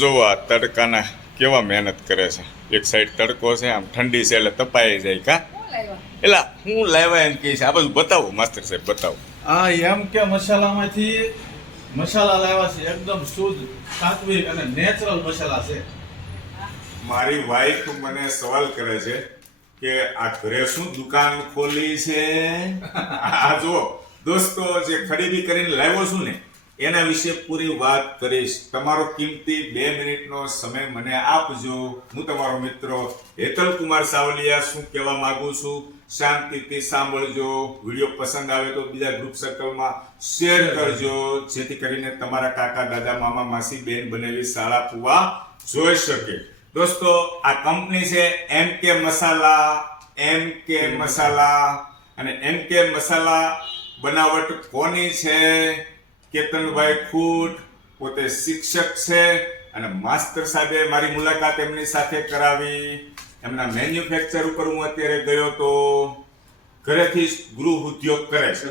જો આ તડકાના કેવા મહેનત કરે છે. એક સાઈડ તડકો છે આમ ઠંડી છે એટલે તપાઈ જાય કા? એટલે હું લાવ્યા એમ કહે છે. આ બધું બતાવો માસ્ટર સાહેબ બતાવો. આ એમ કે મસાલામાંથી મસાલા લાવ્યા છે એકદમ શુદ્ધ સાત્વિક અને નેચરલ મસાલા છે. મારી વાઈફ મને સવાલ કરે છે કે આ ઘરે શું દુકાન ખોલી છે? આ જો દોસ્તો જે ખરીદી કરીને લાવ્યો છું ને એના વિશે પૂરી વાત કરીશ. તમારો કિંમતી બે મિનિટનો સમય મને આપજો. હું તમારો મિત્ર હેતલ કુમાર સાવલિયા શું કહેવા માંગુ છું? શાંતિથી સાંભળજો. વીડિયો પસંદ આવે તો બીજા ગ્રુપ સર્કલમાં શેર કરજો. જેથી કરીને તમારા કાકા દાદા મામા માસી બેન બનેલી શાળા પુવા જોઈ શકે. દોસ્તો આ કંપની છે એમ કે મસાલા એમ કે મસાલા. અને એમ કે મસાલા બનાવટ કોની છે? કેતનભાઈ ખૂટ પોતે શિક્ષક છે અને માસ્ટર સાહેબે મારી મુલાકાત એમની સાથે કરાવી. એમના મેન્યુફેક્ચર ઉપર હું અત્યારે ગયો તો ઘરેથી ગૃહ ઉદ્યોગ કરે છે.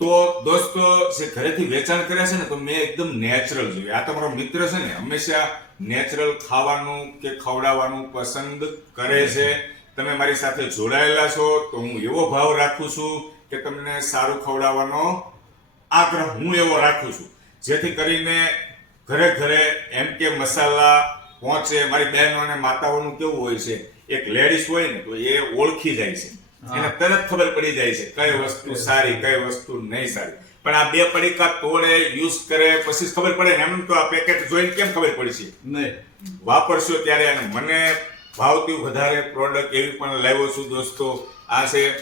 તો દોસ્તો જે ઘરેથી વેચાણ કરે છે ને તો મેં એકદમ નેચરલ જોયું આ તમારો મિત્ર છે ને હંમેશા નેચરલ ખાવાનું કે ખવડાવવાનું પસંદ કરે છે. તમે મારી સાથે જોડાયેલા છો તો હું એવો ભાવ રાખું છું કે તમને સારું ખવડાવવાનો આગ્રહ હું એવો રાખું છું. જેથી કરીને ઘરે ઘરે એમ કે મસાલા પહોંચે. મારી બહેનો અને માતાઓનું કેવું હોય છે એક લેડીઝ હોય ને તો એ ઓળખી જાય છે. એને તરત ખબર પડી જાય છે કઈ વસ્તુ સારી કઈ વસ્તુ નહીં સારી. પણ આ બે પડીકા તોડે યુઝ કરે પછી ખબર પડે ને એમ તો આ પેકેટ જોઈને કેમ ખબર પડશે નહીં. વાપરશો ત્યારે અને મને ભાવતી વધારે પ્રોડક્ટ એવી પણ લાવ્યો છું દોસ્તો. આ છે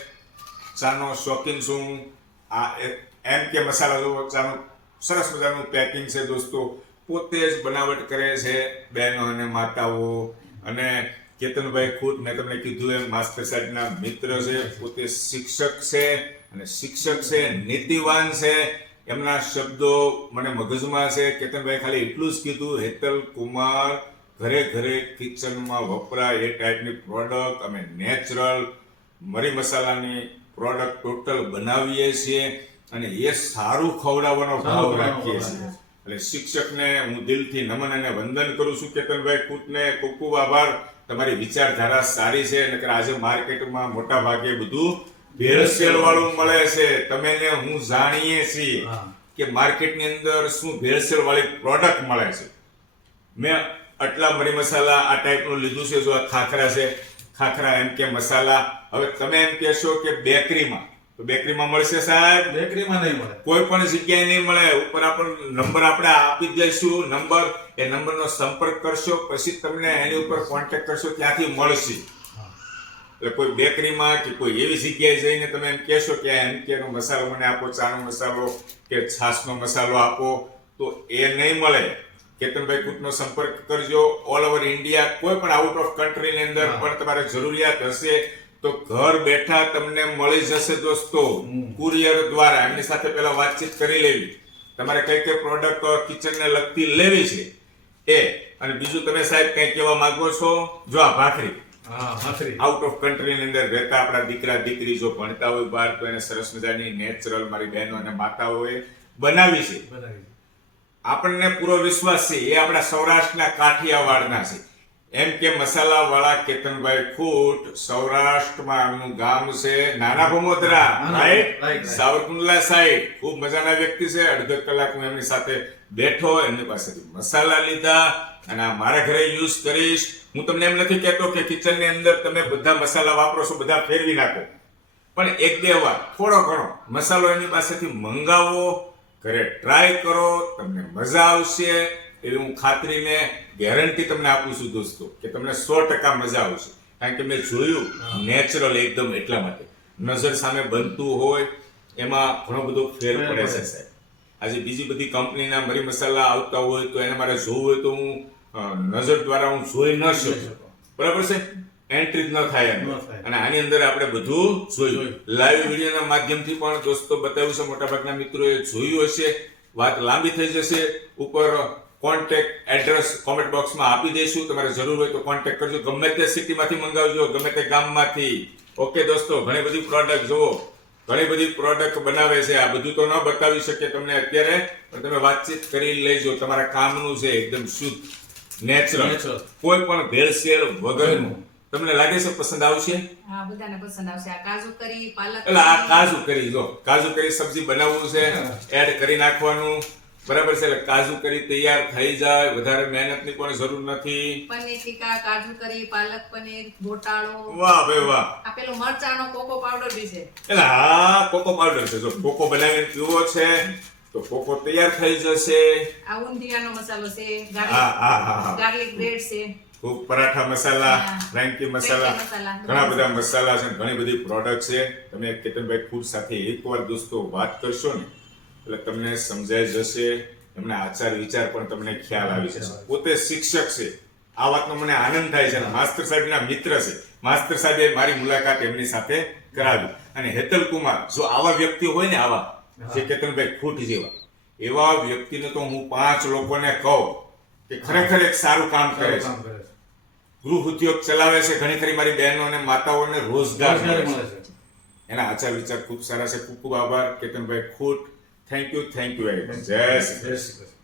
ચાનો શોખીન છું આ એ- એમ કે મસાલા જો સરસ મજાનું પેકિંગ છે દોસ્તો. પોતે જ બનાવટ કરે છે બહેનો અને માતાઓ. અને કેતનભાઈ ખુદ મેં તમને કીધું એમ, માસ્ટર સાહેબના મિત્ર છે, પોતે શિક્ષક છે અને શિક્ષક છે, નીતિવાન છે. એમના શબ્દો મને મગજમાં છે. કેતનભાઈ ખાલી એટલું જ કીધું, હેતલ કુમાર, ઘરે ઘરે કિચનમાં વપરાય એ ટાઈપની પ્રોડક્ટ અમે નેચરલ મરી મસાલાની પ્રોડક્ટ ટોટલ બનાવીએ છીએ. અને એ સારું ખવડાવવાનો ભાવ રાખીએ છીએ. એટલે શિક્ષકને હું દિલથી નમન અને વંદન કરું છું કેતનભાઈ કૂટને ખૂબ ખૂબ આભાર. તમારી વિચારધારા સારી છે નકર આજે માર્કેટમાં મોટા ભાગે બધું ભેળસેળ વાળું મળે છે. તમે ને હું જાણીએ છીએ કે માર્કેટની અંદર શું ભેળસેળ વાળી પ્રોડક્ટ મળે છે. મેં આટલા મરી મસાલા આ ટાઈપનું લીધું છે જો આ ખાખરા છે. ખાખરા એમ કે મસાલા. હવે તમે એમ કહેશો કે બેકરીમાં તો બેકરીમાં મળશે સાહેબ? બેકરીમાં નહીં મળે. કોઈ પણ જગ્યાએ નહીં મળે. ઉપર આપણે નંબર આપણે આપી દઈશું. નંબર એ નંબરનો સંપર્ક કરશો પછી તમને એની ઉપર કોન્ટેક્ટ કરશો ત્યાંથી મળશે. એટલે કોઈ બેકરીમાં કે કોઈ એવી જગ્યાએ જઈને તમે એમ કહેશો કે એમ કે નો મસાલો મને આપો ચાનો મસાલો કે છાશનો મસાલો આપો તો એ નહીં મળે. કેતનભાઈ કૂટનો સંપર્ક કરજો. ઓલ ઓવર ઇન્ડિયા કોઈ પણ આઉટ ઓફ કન્ટ્રીની અંદર પણ તમારે જરૂરિયાત હશે. તો ઘર બેઠા તમને મળી જશે દોસ્તો. કુરિયર દ્વારા એમની સાથે પહેલા વાતચીત કરી લેવી. તમારે કઈ કઈ પ્રોડક્ટ કિચનને લગતી લેવી છે? એ અને બીજું તમે સાહેબ કઈ કહેવા માંગો છો? જો આ ભાખરી. આઉટ ઓફ કન્ટ્રીની અંદર રહેતા આપણા દીકરા દીકરી જો ભણતા હોય બહાર તો એને સરસ મજાની નેચરલ મારી બહેનો અને માતાઓએ બનાવી છે. આપણને પૂરો વિશ્વાસ છે એ આપણા સૌરાષ્ટ્રના કાઠિયાવાડના છે. એમ કે મસાલા વાળા કેતનભાઈ ખૂટ સૌરાષ્ટ્રમાં એમનું ગામ છે નાના ભમોદરા રાઈટ. સાવરકુંડલા સાઈડ ખૂબ મજાના વ્યક્તિ છે. અડધો કલાક હું એમની સાથે બેઠો એમની પાસેથી મસાલા લીધા અને આ મારા ઘરે યુઝ કરીશ. હું તમને એમ નથી કહેતો કે કિચનની અંદર તમે બધા મસાલા વાપરો છો બધા ફેરવી નાખો. પણ એક બે વાર થોડો ઘણો મસાલો એની પાસેથી મંગાવો ઘરે ટ્રાય કરો તમને મજા આવશે. એવી હું ખાતરીને ગેરંટી તમને આપું છું દોસ્તો કે તમને સો ટકા મજા આવશે. કારણ કે મેં જોયું નેચરલ એકદમ એટલા માટે. નજર સામે બનતું હોય એમાં ઘણો બધો ફેર પડે છે સાહેબ. આજે બીજી બધી કંપનીના મરી મસાલા આવતા હોય તો એને મારે જોવું હોય તો હું નજર દ્વારા હું જોઈ ન શકું. બરાબર છે? એન્ટ્રી જ ન થાય. અને આની અંદર આપણે બધું જોયું. લાઈવ વિડીયોના માધ્યમથી પણ દોસ્તો બતાવ્યું છે મોટાભાગના મિત્રોએ જોયું હશે. વાત લાંબી થઈ જશે. ઉપર કોન્ટેક્ટ એડ્રેસ કોમેન્ટ બોક્સમાં આપી દઈશું. તમારે જરૂર હોય તો કોન્ટેક્ટ કરજો. ગમે તે સિટીમાંથી મંગાવજો ગમે તે ગામમાંથી. ઓકે દોસ્તો ઘણી બધી પ્રોડક્ટ જુઓ. ઘણી બધી પ્રોડક્ટ બનાવે છે. આ બધું તો ન બતાવી શકે તમને અત્યારે પણ તમે વાતચીત કરી લેજો. તમારા કામનું છે એકદમ શુદ્ધ નેચરલ કોઈ પણ ભેળસેળ વગરનું. તમને લાગે છે પસંદ આવશે? હા બધાને પસંદ આવશે. આ કાજુ કરી પાલક એટલે આ કાજુ કરી જો. કાજુ કરી સબ્જી બનાવવું છે. એડ કરી નાખવાનું. બરાબર છે એટલે કાજુ કરી તૈયાર થઈ જાય વધારે મહેનતની પણ જરૂર નથી. પનીર ટીકા કાજુ કરી પાલક પનીર ગોટાળો. વાહ ભાઈ વાહ. આ પેલો મરચાનો કોકો પાવડર બી છે. એટલે હા કોકો પાવડર છે. જો કોકો બનાવીને પીવો છે તો કોકો તૈયાર થઈ જશે. આ ઊંધિયાનો મસાલો છે ગાર્લિક બ્રેડ છે. ખૂબ પરાઠા મસાલા ફ્રેન્કી મસાલા. ઘણા બધા મસાલા છે ઘણી બધી પ્રોડક્ટ છે. તમે કેતનભાઈ ખુદ સાથે એકવાર દોસ્તો વાત કરશો ને એટલે તમને સમજાઈ જશે એમના આચાર વિચાર પણ તમને ખ્યાલ આવી જશે. પોતે શિક્ષક છે. આ વાતનો મને આનંદ થાય છે માસ્તર સાહેબના મિત્ર છે. માસ્તર સાહેબે મારી મુલાકાત એમની સાથે કરાવી. અને હેતલ કુમાર જો આવા વ્યક્તિ હોય ને આવા જે કેતનભાઈ ખૂટ જેવા એવા વ્યક્તિને તો હું પાંચ લોકોને કહું કે ખરેખર એક સારું કામ કરે છે. ગૃહ ઉદ્યોગ ચલાવે છે ઘણી ખરી મારી બહેનો અને માતાઓને રોજગાર મળે છે. એના આચાર વિચાર ખૂબ સારા છે. ખૂબ ખૂબ આભાર કેતનભાઈ ખૂટ. Thank you thank you very much Jai Shri Krishna. જય શ્રી કૃષ્ણ